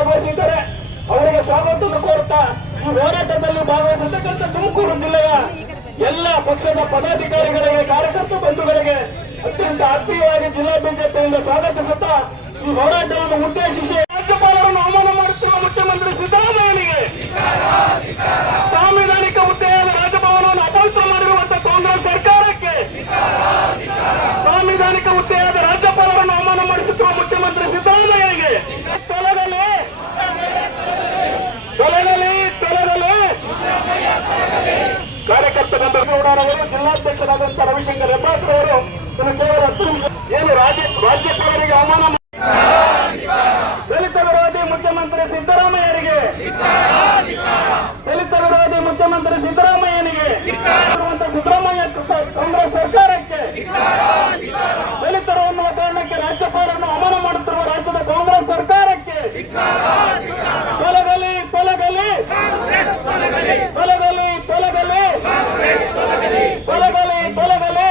ಭಾಗವಹಿಸಿದ್ದಾರೆ. ಅವರಿಗೆ ಸ್ವಾಗತ ಕೋರುತ್ತಾ ಈ ಹೋರಾಟದಲ್ಲಿ ಭಾಗವಹಿಸತಕ್ಕಂಥ ತುಮಕೂರು ಜಿಲ್ಲೆಯ ಎಲ್ಲ ಪಕ್ಷದ ಪದಾಧಿಕಾರಿಗಳಿಗೆ, ಕಾರ್ಯಕರ್ತ ಬಂಧುಗಳಿಗೆ ಅತ್ಯಂತ ಆತ್ಮೀಯವಾಗಿ ಜಿಲ್ಲಾ ಬಿಜೆಪಿಯಿಂದ ಸ್ವಾಗತಿಸುತ್ತಾ ಈ ಹೋರಾಟವನ್ನು ಉದ್ದೇಶಿಸಿ ರಾಜ್ಯಪಾಲರನ್ನು ಅವಮಾನ ಮಾಡುತ್ತಿರುವ ಮುಖ್ಯಮಂತ್ರಿ ಸಿದ್ದರಾಮಯ್ಯನಿಗೆ, ಸಾಂವಿಧಾನಿಕ ಹುದ್ದೆಯಾದ ರಾಜಭವನವನ್ನು ಅಪವಿತ್ರ ಮಾಡಿರುವಂತಹ ಕಾಂಗ್ರೆಸ್ ಸರ್ಕಾರಕ್ಕೆ, ಸಾಂವಿಧಾನಿಕ ಹುದ್ದೆಯಾದ ರಾಜ್ಯಪಾಲರನ್ನು ಅವಮಾನ ಮಾಡಿಸುತ್ತಿರುವ ಮುಖ್ಯಮಂತ್ರಿ ಸಿದ್ದರಾಮಯ್ಯನಿಗೆ ತೊಲಗಲಿ ತೊಲಗಲಿ ತೊಲಗಲಿ. ಕಾರ್ಯಕರ್ತ ಬಂಧುಗೌಡರವರು, ಜಿಲ್ಲಾಧ್ಯಕ್ಷರಾದಂತಹ ರವಿಶಂಕರ್ ಹೆಬ್ಬಾಳ್ಕರ್ ಅವರು ಇನ್ನು ಕೇವಲ 10 ನಿಮಿಷ ಏನು ರಾಜ್ಯಪಾಲರಿಗೆ ಅವಮಾನ, ದಲಿತ ವಿರೋಧಿ ಮುಖ್ಯಮಂತ್ರಿ ಸಿದ್ದರಾಮಯ್ಯರಿಗೆ, ದಲಿತ ವಿರೋಧಿ ಮುಖ್ಯಮಂತ್ರಿ ಸಿದ್ದರಾಮಯ್ಯನಿಗೆ, ಸಿದ್ದರಾಮಯ್ಯ ಕಾಂಗ್ರೆಸ್ ಸರ್ಕಾರಕ್ಕೆ, ದಲಿತರು ಅನ್ನುವ ಕಾರಣಕ್ಕೆ ರಾಜ್ಯಪಾಲರನ್ನು ಅವಮಾನ ಮಾಡುತ್ತಿರುವ ರಾಜ್ಯದ ಕಾಂಗ್ರೆಸ್ ಸರ್ಕಾರಕ್ಕೆ ತೊಲಗಲಿ ತೊಲಗಲಿ ತೊಲಗಲಿ ತೊಲಗಲಿ ತೊಲಗಲಿ ತೊಲಗಲಿ.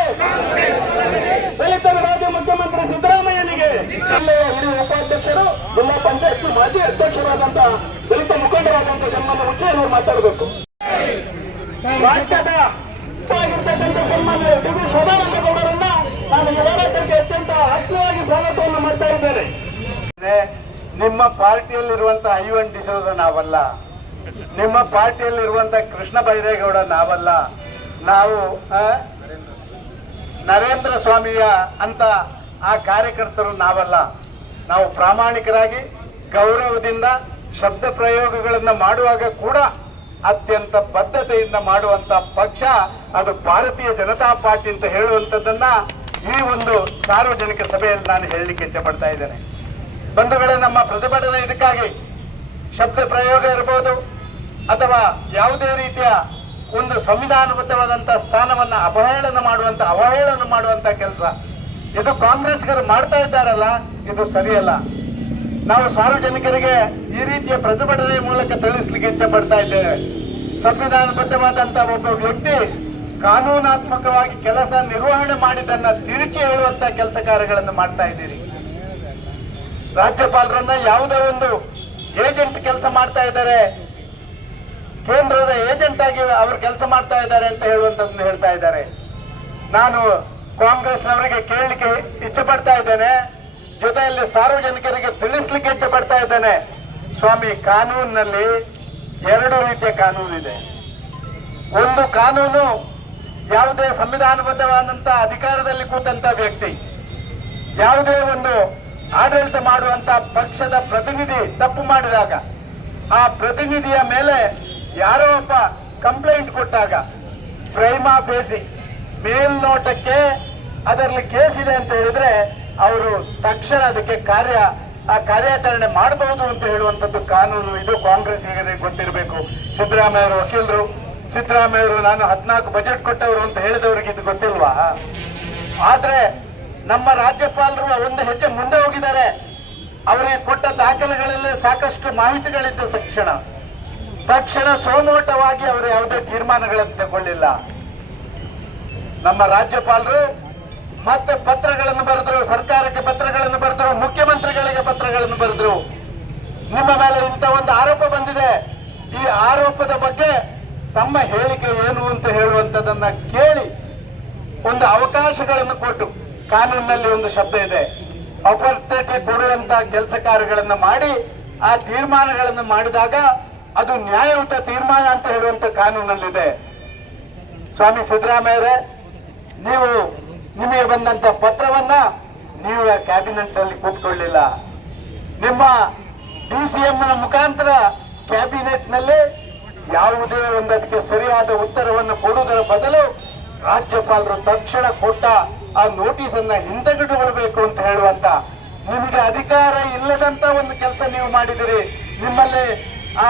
ದಲಿತ ವಿರೋಧಿ ಮುಖ್ಯಮಂತ್ರಿ ಸಿದ್ದರಾಮಯ್ಯನಿಗೆ ಜಿಲ್ಲೆಯ ಹಿರಿಯ ಉಪಾಧ್ಯಕ್ಷರು, ಜಿಲ್ಲಾ ಪಂಚಾಯತ್ ಮಾಜಿ ಅಧ್ಯಕ್ಷರಾದಂತಹ ದಲಿತ ಮುಖಂಡರಾದಂತಹ ಸನ್ಮಾನ್ಯ ಹುಚ್ಚಯ್ಯನವರು ಮಾತಾಡಬೇಕು. ರಾಜ್ಯದ ಆಗಿರ್ತಕ್ಕಂಥ ಸನ್ಮಾನ್ಯ ಡಿ.ವಿ. ಸದಾನಂದಗೌಡರನ್ನ ನಾನು ಈ ಹೋರಾಟಕ್ಕೆ ಅತ್ಯಂತ ಆತ್ಮೀಯವಾಗಿ ಸ್ವಾಗತವನ್ನು ಮಾಡ್ತಾ ಇದ್ದೇನೆ. ನಿಮ್ಮ ಪಾರ್ಟಿಯಲ್ಲಿರುವಂತಹ ಐವನ್ ಡಿಸೋಜ ನಾವಲ್ಲ, ನಿಮ್ಮ ಪಾರ್ಟಿಯಲ್ಲಿರುವಂತಹ ಕೃಷ್ಣ ಬೈರೇಗೌಡ ನಾವಲ್ಲ, ನಾವು ನರೇಂದ್ರ ಸ್ವಾಮಿಯ ಅಂತ ಆ ಕಾರ್ಯಕರ್ತರು ನಾವಲ್ಲ. ನಾವು ಪ್ರಾಮಾಣಿಕರಾಗಿ ಗೌರವದಿಂದ ಶಬ್ದ ಪ್ರಯೋಗಗಳನ್ನು ಮಾಡುವಾಗ ಕೂಡ ಅತ್ಯಂತ ಬದ್ಧತೆಯಿಂದ ಮಾಡುವಂತ ಪಕ್ಷ ಅದು ಭಾರತೀಯ ಜನತಾ ಪಾರ್ಟಿ ಅಂತ ಹೇಳುವಂಥದ್ದನ್ನ ಈ ಒಂದು ಸಾರ್ವಜನಿಕ ಸಭೆಯಲ್ಲಿ ನಾನು ಹೇಳಲಿಕ್ಕೆ ಇಚ್ಛೆ ಪಡ್ತಾ ಇದ್ದೇನೆ. ಬಂಧುಗಳೇ, ನಮ್ಮ ಪ್ರತಿಭಟನೆ ಇದಕ್ಕಾಗಿ ಶಬ್ದ ಪ್ರಯೋಗ ಇರಬಹುದು ಅಥವಾ ಯಾವುದೇ ರೀತಿಯ ಒಂದು ಸಂವಿಧಾನಬದ್ಧವಾದಂತಹ ಸ್ಥಾನವನ್ನ ಅವಹೇಳನ ಮಾಡುವಂತ ಕೆಲಸ ಇದು ಕಾಂಗ್ರೆಸ್ಗರು ಮಾಡ್ತಾ ಇದ್ದಾರಲ್ಲ, ಇದು ಸರಿಯಲ್ಲ. ನಾವು ಸಾರ್ವಜನಿಕರಿಗೆ ಈ ರೀತಿಯ ಪ್ರತಿಭಟನೆ ಮೂಲಕ ತಿಳಿಸ್ಲಿಕ್ಕೆ ಇಚ್ಛೆ ಪಡ್ತಾ ಇದ್ದೇವೆ. ಸಂವಿಧಾನಬದ್ಧವಾದಂತಹ ಒಬ್ಬ ವ್ಯಕ್ತಿ ಕಾನೂನಾತ್ಮಕವಾಗಿ ಕೆಲಸ ನಿರ್ವಹಣೆ ಮಾಡಿದ್ದನ್ನ ತಿರುಚಿ ಹೇಳುವಂತ ಕೆಲಸ ಕಾರ್ಯಗಳನ್ನು ಮಾಡ್ತಾ ಇದ್ದೀರಿ. ರಾಜ್ಯಪಾಲರನ್ನ ಯಾವುದೇ ಒಂದು ಏಜೆಂಟ್ ಕೆಲಸ ಮಾಡ್ತಾ ಇದ್ದಾರೆ, ಕೇಂದ್ರದ ಏಜೆಂಟ್ ಆಗಿ ಅವರು ಕೆಲಸ ಮಾಡ್ತಾ ಇದ್ದಾರೆ ಅಂತ ಹೇಳುವಂತದನ್ನು ಹೇಳ್ತಾ ಇದ್ದಾರೆ. ನಾನು ಕಾಂಗ್ರೆಸ್ನವರಿಗೆ ಕೇಳಲಿಕ್ಕೆ ಇಚ್ಛೆ ಪಡ್ತಾ ಇದ್ದೇನೆ, ಜೊತೆಯಲ್ಲಿ ಸಾರ್ವಜನಿಕರಿಗೆ ತಿಳಿಸ್ಲಿಕ್ಕೆ ಇಚ್ಛೆ ಪಡ್ತಾ ಇದ್ದೇನೆ. ಸ್ವಾಮಿ, ಕಾನೂನಿನಲ್ಲಿ 2 ರೀತಿಯ ಕಾನೂನು ಇದೆ. ಒಂದು ಕಾನೂನು ಯಾವುದೇ ಸಂವಿಧಾನಬದ್ಧವಾದಂತಹ ಅಧಿಕಾರದಲ್ಲಿ ಕೂತಂತ ವ್ಯಕ್ತಿ, ಯಾವುದೇ ಒಂದು ಆಡಳಿತ ಮಾಡುವಂತ ಪಕ್ಷದ ಪ್ರತಿನಿಧಿ ತಪ್ಪು ಮಾಡಿದಾಗ ಆ ಪ್ರತಿನಿಧಿಯ ಮೇಲೆ ಯಾರೋ ಒಬ್ಬ ಕಂಪ್ಲೇಂಟ್ ಕೊಟ್ಟಾಗ ಪ್ರೈಮಾ ಫೇಸಿ ಮೇಲ್ನೋಟಕ್ಕೆ ಅದರಲ್ಲಿ ಕೇಸ್ ಇದೆ ಅಂತ ಹೇಳಿದ್ರೆ ಅವರು ತಕ್ಷಣ ಅದಕ್ಕೆ ಕಾರ್ಯಾಚರಣೆ ಮಾಡಬಹುದು ಅಂತ ಹೇಳುವಂತದ್ದು ಕಾನೂನು. ಇದು ಕಾಂಗ್ರೆಸ್ಸಿಗೆ ಗೊತ್ತಿರಬೇಕು. ಸಿದ್ದರಾಮಯ್ಯ ಅವರು ವಕೀಲರು, ಸಿದ್ದರಾಮಯ್ಯ ಅವರು ನಾನು 14 ಬಜೆಟ್ ಕೊಟ್ಟವರು ಅಂತ ಹೇಳಿದವರಿಗೆ ಇದು ಗೊತ್ತಿಲ್ವಾ? ಆದ್ರೆ ನಮ್ಮ ರಾಜ್ಯಪಾಲರು ಒಂದು ಹೆಜ್ಜೆ ಮುಂದೆ ಹೋಗಿದ್ದಾರೆ. ಅವರಿಗೆ ಕೊಟ್ಟ ದಾಖಲೆಗಳಲ್ಲಿ ಸಾಕಷ್ಟು ಮಾಹಿತಿಗಳಿದ್ದ ತಕ್ಷಣ ಸೋಮೋಟವಾಗಿ ಅವರು ಯಾವುದೇ ತೀರ್ಮಾನಗಳನ್ನು ತಗೊಳ್ಳಿಲ್ಲ. ನಮ್ಮ ರಾಜ್ಯಪಾಲರು ಮತ್ತೆ ಪತ್ರಗಳನ್ನು ಬರೆದರು, ಸರ್ಕಾರಕ್ಕೆ ಪತ್ರಗಳನ್ನು ಬರೆದರು, ಮುಖ್ಯಮಂತ್ರಿಗಳಿಗೆ ಪತ್ರಗಳನ್ನು ಬರೆದರು. ನಿಮ್ಮ ಮೇಲೆ ಇಂಥ ಒಂದು ಆರೋಪ ಬಂದಿದೆ, ಈ ಆರೋಪದ ಬಗ್ಗೆ ತಮ್ಮ ಹೇಳಿಕೆ ಏನು ಅಂತ ಹೇಳುವಂತದನ್ನ ಕೇಳಿ ಒಂದು ಅವಕಾಶಗಳನ್ನು ಕೊಟ್ಟು, ಕಾನೂನಿನಲ್ಲಿ ಒಂದು ಶಬ್ದ ಇದೆ, ಅಪರ್ಚುನಿಟಿ ಕೊಡುವಂತ ಕೆಲಸ ಕಾರ್ಯಗಳನ್ನು ಮಾಡಿ ಆ ತೀರ್ಮಾನಗಳನ್ನು ಮಾಡಿದಾಗ ಅದು ನ್ಯಾಯಯುತ ತೀರ್ಮಾನ ಅಂತ ಹೇಳುವಂತ ಕಾನೂನಲ್ಲಿದೆ. ಸ್ವಾಮಿ ಸಿದ್ದರಾಮಯ್ಯರೇ, ನಿಮಗೆ ಬಂದಂತ ಪತ್ರವನ್ನ ನೀವು ಕ್ಯಾಬಿನೆಟ್ ಅಲ್ಲಿ ಕೂತ್ಕೊಳ್ಳಿಲ್ಲ. ನಿಮ್ಮ DCM ಮುಖಾಂತರ ಕ್ಯಾಬಿನೆಟ್ ನಲ್ಲಿ ಯಾವುದೇ ಒಂದು ಅದಕ್ಕೆ ಸರಿಯಾದ ಉತ್ತರವನ್ನು ಕೊಡುವುದರ ಬದಲು ರಾಜ್ಯಪಾಲರು ತಕ್ಷಣ ಕೊಟ್ಟ ಆ ನೋಟಿಸ್ ಅನ್ನ ಹಿಂದೆಗೆದುಕೊಳ್ಳಬೇಕು ಅಂತ ಹೇಳುವಂತ ನಿಮಗೆ ಅಧಿಕಾರ ಇಲ್ಲದಂತ ಒಂದು ಕೆಲಸ ನೀವು ಮಾಡಿದಿರಿ. ನಿಮ್ಮಲ್ಲಿ ಆ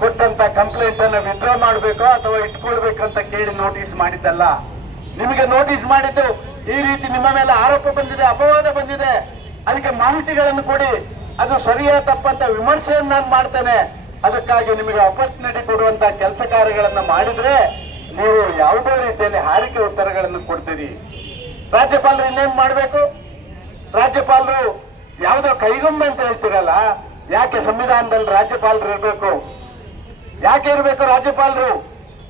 ಕೊಟ್ಟಂತ ಕಂಪ್ಲೇಂಟ್ ಅನ್ನ ವಿಡ್ರಾ ಮಾಡಬೇಕೋ ಅಥವಾ ಇಟ್ಕೊಳ್ಬೇಕಂತ ಕೇಳಿ ನೋಟಿಸ್ ಮಾಡಿದ್ದಲ್ಲ. ನಿಮಗೆ ನೋಟಿಸ್ ಮಾಡಿದ್ದು ಈ ರೀತಿ ನಿಮ್ಮ ಮೇಲೆ ಆರೋಪ ಬಂದಿದೆ, ಅಪವಾದ ಬಂದಿದೆ, ಅದಕ್ಕೆ ಮಾಹಿತಿಗಳನ್ನು ಕೊಡಿ, ಅದು ಸರಿಯಾ ತಪ್ಪಂತ ವಿಮರ್ಶೆಯನ್ನು ನಾನು ಮಾಡ್ತೇನೆ. ಅದಕ್ಕಾಗಿ ನಿಮಗೆ ಅಪರ್ಚುನಿಟಿ ಕೊಡುವಂತ ಕೆಲಸ ಕಾರ್ಯಗಳನ್ನ ಮಾಡಿದ್ರೆ ನೀವು ಯಾವುದೇ ರೀತಿಯಲ್ಲಿ ಹಾರಿಕೆ ಉತ್ತರಗಳನ್ನು ಕೊಡ್ತೀರಿ. ರಾಜ್ಯಪಾಲರು ಇನ್ನೇನ್ ಮಾಡಬೇಕು? ರಾಜ್ಯಪಾಲರು ಯಾವುದೋ ಕೈಗೊಂಬೆ ಅಂತ ಹೇಳ್ತೀರಲ್ಲ, ಯಾಕೆ ಸಂವಿಧಾನದಲ್ಲಿ ರಾಜ್ಯಪಾಲರು ಇರಬೇಕು? ಯಾಕೆ ಇರಬೇಕು ರಾಜ್ಯಪಾಲರು?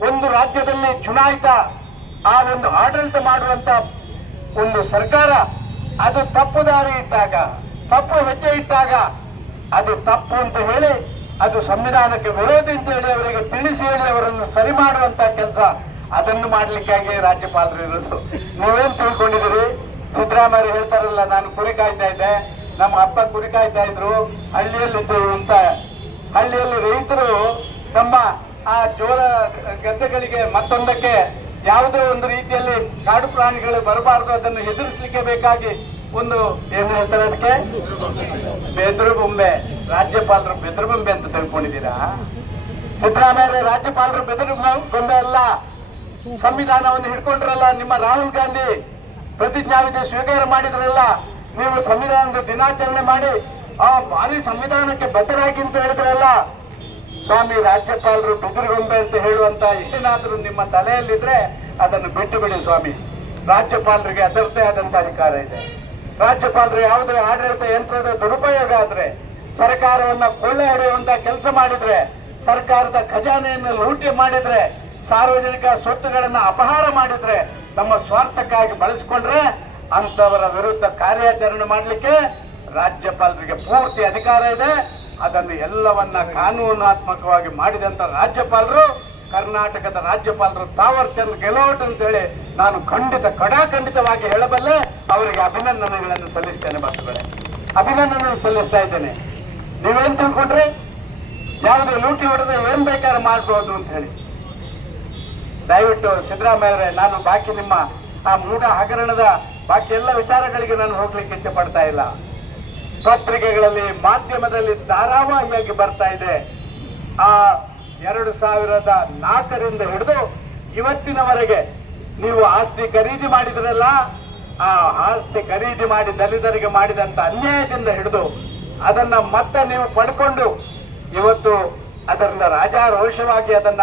ಒಂದು ರಾಜ್ಯದಲ್ಲಿ ಚುನಾಯಿತ ಆ ಒಂದು ಆಡಳಿತ ಮಾಡುವಂತ ಒಂದು ಸರ್ಕಾರ ಅದು ತಪ್ಪು ದಾರಿ ಇಟ್ಟಾಗ, ತಪ್ಪು ಹೆಜ್ಜೆ ಇಟ್ಟಾಗ ಅದು ತಪ್ಪು ಅಂತ ಹೇಳಿ, ಅದು ಸಂವಿಧಾನಕ್ಕೆ ವಿರೋಧಿ ಅಂತ ಹೇಳಿ ಅವರಿಗೆ ತಿಳಿಸಿ ಹೇಳಿ ಅವರನ್ನು ಸರಿ ಮಾಡುವಂತ ಕೆಲಸ ಅದನ್ನು ಮಾಡ್ಲಿಕ್ಕಾಗಿ ರಾಜ್ಯಪಾಲರು ಇರೋದು. ನೀವೇನ್ ತಿಳ್ಕೊಂಡಿದ್ದೀರಿ? ಸಿದ್ದರಾಮಯ್ಯ ಹೇಳ್ತಾರಲ್ಲ, ನಾನು ಕುರಿ ಕಾಯ್ತಾ ಇದ್ದೆ, ನಮ್ಮ ಅಪ್ಪ ಕುರಿ ಕಾಯ್ತಾ ಇದ್ರು, ಹಳ್ಳಿಯಲ್ಲಿದ್ದೆವು ಅಂತ. ಹಳ್ಳಿಯಲ್ಲಿ ರೈತರು ತಮ್ಮ ಆ ಜೋಳ ಗದ್ದೆಗಳಿಗೆ ಮತ್ತೊಂದಕ್ಕೆ ಯಾವುದೋ ಒಂದು ರೀತಿಯಲ್ಲಿ ಕಾಡು ಪ್ರಾಣಿಗಳು ಬರಬಾರದು, ಅದನ್ನು ಎದುರಿಸಲಿಕ್ಕೆ ಬೇಕಾಗಿ ಒಂದು ಏನು ಹೇಳ್ತಾರೆ ಅದಕ್ಕೆ, ಬೆದರು ಬೊಂಬೆ. ರಾಜ್ಯಪಾಲರು ಬೆದರು ಬೊಂಬೆ ಅಂತ ತಿಳ್ಕೊಂಡಿದ್ದೀರಾ? ಸಿದ್ದರಾಮಯ್ಯ ರಾಜ್ಯಪಾಲರು ಬೆದರು ಬೊಂಬೆ ಅಲ್ಲ. ಸಂವಿಧಾನವನ್ನು ಹಿಡ್ಕೊಂಡ್ರಲ್ಲ, ನಿಮ್ಮ ರಾಹುಲ್ ಗಾಂಧಿ ಪ್ರತಿಜ್ಞಾವಿಧಿ ಸ್ವೀಕಾರ ಮಾಡಿದ್ರಲ್ಲ, ನೀವು ಸಂವಿಧಾನದ ದಿನಾಚರಣೆ ಮಾಡಿ ಆ ಭಾರಿ ಸಂವಿಧಾನಕ್ಕೆ ಬದ್ಧರಾಗಿ ಅಂತ ಹೇಳಿದ್ರಲ್ಲ. ಸ್ವಾಮಿ, ರಾಜ್ಯಪಾಲರು ಬೆದರುಗೊಂಬೆ ಅಂತ ಹೇಳುವಂತ ಏನಾದ್ರೂ ನಿಮ್ಮ ತಲೆಯಲ್ಲಿದ್ರೆ ಅದನ್ನು ಬಿಟ್ಟು ಬಿಡಿ ಸ್ವಾಮಿ. ರಾಜ್ಯಪಾಲರಿಗೆ ಅದರದ್ದೇ ಆದಂತ ಅಧಿಕಾರ ಇದೆ. ರಾಜ್ಯಪಾಲರು ಯಾವುದೇ ಆಡಳಿತ ಯಂತ್ರದ ದುರುಪಯೋಗ ಆದ್ರೆ, ಸರ್ಕಾರವನ್ನ ಕೊಳ್ಳೆ ಹೊಡೆಯುವಂತ ಕೆಲಸ ಮಾಡಿದ್ರೆ, ಸರ್ಕಾರದ ಖಜಾನೆಯನ್ನು ಲೂಟಿ ಮಾಡಿದ್ರೆ, ಸಾರ್ವಜನಿಕ ಸ್ವತ್ತುಗಳನ್ನ ಅಪಹಾರ ಮಾಡಿದ್ರೆ, ನಮ್ಮ ಸ್ವಾರ್ಥಕ್ಕಾಗಿ ಬಳಸಿಕೊಂಡ್ರೆ ಅಂತವರ ವಿರುದ್ಧ ಕಾರ್ಯಾಚರಣೆ ಮಾಡಲಿಕ್ಕೆ ರಾಜ್ಯಪಾಲರಿಗೆ ಪೂರ್ತಿ ಅಧಿಕಾರ ಇದೆ. ಅದನ್ನು ಎಲ್ಲವನ್ನ ಕಾನೂನಾತ್ಮಕವಾಗಿ ಮಾಡಿದಂತ ರಾಜ್ಯಪಾಲರು, ಕರ್ನಾಟಕದ ರಾಜ್ಯಪಾಲರು ತಾವರ್ ಚಂದ್ ಗೆಹ್ಲೋಟ್ ಅಂತ ಹೇಳಿ ನಾನು ಖಂಡಿತವಾಗಿ ಹೇಳಬಲ್ಲೆ. ಅವರಿಗೆ ಅಭಿನಂದನೆಗಳನ್ನು ಸಲ್ಲಿಸ್ತೇನೆ. ಬಂಧುಗಳೇ, ಅಭಿನಂದನೆ ಸಲ್ಲಿಸ್ತಾ ಇದ್ದೇನೆ. ನೀವೇನ್ ತಿಳ್ಕೊಂಡ್ರೆ ಯಾವುದೇ ಲೂಟಿ ಹೊಡೆದ ಏನ್ ಬೇಕಾದ್ರೆ ಮಾಡ್ಬೋದು ಅಂತ ಹೇಳಿ. ದಯವಿಟ್ಟು ಸಿದ್ದರಾಮಯ್ಯ ಅವರೇ, ನಾನು ಬಾಕಿ ನಿಮ್ಮ ಆ ಮೂಢ ಹಗರಣದ ಬಾಕಿ ಎಲ್ಲ ವಿಚಾರಗಳಿಗೆ ನಾನು ಹೋಗ್ಲಿಕ್ಕೆ ಇಚ್ಛೆ ಪಡ್ತಾ ಇಲ್ಲ. ಪತ್ರಿಕೆಗಳಲ್ಲಿ, ಮಾಧ್ಯಮದಲ್ಲಿ ಧಾರಾವಾಹಿಯಾಗಿ ಬರ್ತಾ ಇದೆ. ಆ 2004ರಿಂದ ಹಿಡಿದು ಇವತ್ತಿನವರೆಗೆ ನೀವು ಆಸ್ತಿ ಖರೀದಿ ಮಾಡಿದ್ರಲ್ಲ, ಆ ಆಸ್ತಿ ಖರೀದಿ ಮಾಡಿ ದಲಿತರಿಗೆ ಮಾಡಿದಂತ ಅನ್ಯಾಯದಿಂದ ಹಿಡಿದು ಅದನ್ನ ಮತ್ತೆ ನೀವು ಪಡ್ಕೊಂಡು ಇವತ್ತು ಅದರಿಂದ ರಾಜಾರೋಷವಾಗಿ ಅದನ್ನ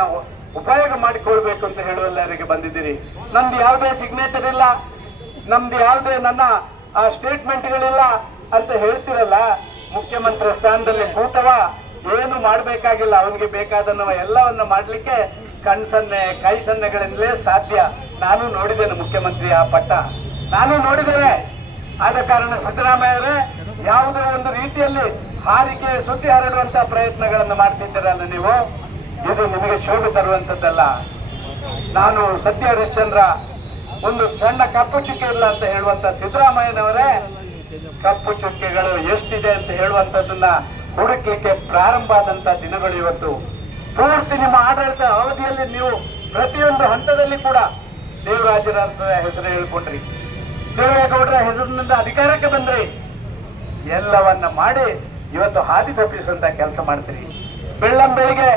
ಉಪಯೋಗ ಮಾಡಿಕೊಳ್ಬೇಕು ಅಂತ ಹೇಳುವಲ್ಲರಿಗೆ ಬಂದಿದ್ದೀರಿ. ನಮ್ದು ಯಾವುದೇ ಸಿಗ್ನೇಚರ್ ಇಲ್ಲ, ನಮ್ದು ಯಾವುದೇ ನನ್ನ ಸ್ಟೇಟ್ಮೆಂಟ್ಗಳಿಲ್ಲ ಅಂತ ಹೇಳ್ತಿರಲ್ಲ. ಮುಖ್ಯಮಂತ್ರಿ ಸ್ಥಾನದಲ್ಲಿ ಕೂತವ ಏನು ಮಾಡಬೇಕಾಗಿಲ್ಲ, ಅವನಿಗೆ ಬೇಕಾದನ್ನ ಎಲ್ಲವನ್ನ ಮಾಡ್ಲಿಕ್ಕೆ ಕಣ್ಸನ್ನೆ ಕೈ ಸನ್ನೆಗಳಿಂದಲೇ ಸಾಧ್ಯ. ನಾನು ನೋಡಿದ್ದೇನೆ ಮುಖ್ಯಮಂತ್ರಿ ಆ ಪಟ್ಟ, ನಾನು ನೋಡಿದ್ದೇನೆ. ಆದ ಕಾರಣ ಸಿದ್ದರಾಮಯ್ಯ ಯಾವುದೋ ಒಂದು ರೀತಿಯಲ್ಲಿ ಹಾರಿಕೆ ಸುದ್ದಿ ಹರಡುವಂತ ಪ್ರಯತ್ನಗಳನ್ನು ಮಾಡ್ತಿದ್ದೀರಲ್ಲ ನೀವು, ಇದು ನಿಮಗೆ ಶೋಭೆ ತರುವಂತದ್ದಲ್ಲ. ನಾನು ಸತ್ಯ ಹರಿಶ್ಚಂದ್ರ ಒಂದು ಸಣ್ಣ ಕಪ್ಪು ಚುಕ್ಕೆ ಇಲ್ಲ ಅಂತ ಹೇಳುವಂತ ಸಿದ್ದರಾಮಯ್ಯನವರೇ, ಕಪ್ಪು ಚುಕ್ಕೆಗಳು ಎಷ್ಟಿದೆ ಅಂತ ಹೇಳುವಂತದ್ದನ್ನ ಹುಡುಕ್ಲಿಕ್ಕೆ ಪ್ರಾರಂಭ ಆದಂತ ದಿನಗಳು ಇವತ್ತು. ಪೂರ್ತಿ ನಿಮ್ಮ ಆಡಳಿತ ಅವಧಿಯಲ್ಲಿ ನೀವು ಪ್ರತಿಯೊಂದು ಹಂತದಲ್ಲಿ ಕೂಡ ದೇವರಾಜರ ಹೆಸರು ಹೇಳ್ಕೊಂಡ್ರಿ, ದೇವೇಗೌಡರ ಹೆಸರಿನಿಂದ ಅಧಿಕಾರಕ್ಕೆ ಬಂದ್ರಿ, ಎಲ್ಲವನ್ನ ಮಾಡಿ ಇವತ್ತು ಹಾದಿ ತಪ್ಪಿಸುವಂತ ಕೆಲಸ ಮಾಡ್ತೀರಿ. ಬೆಳ್ಳಂಬೆಳಿಗ್ಗೆ